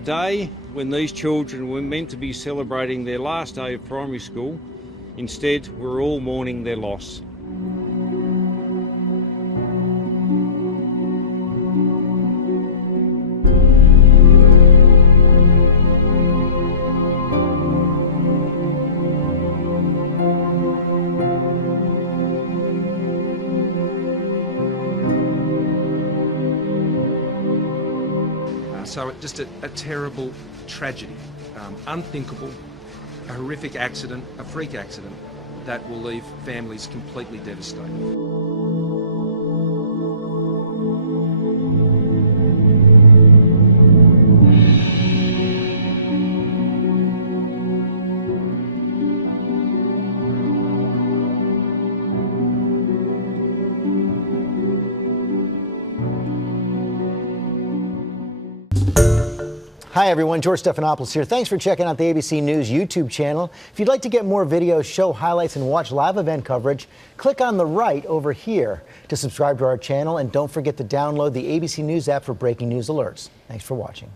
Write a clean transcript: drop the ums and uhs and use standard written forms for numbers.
a day when these children were meant to be celebrating their last day of primary school. Instead, we're all mourning their loss. So just a terrible tragedy, unthinkable, a horrific accident, a freak accident that will leave families completely devastated. Hi everyone, George Stephanopoulos here. Thanks for checking out the ABC News YouTube channel. If you'd like to get more videos, show highlights, and watch live event coverage, click on the right over here to subscribe to our channel, and don't forget to download the ABC News app for breaking news alerts. Thanks for watching.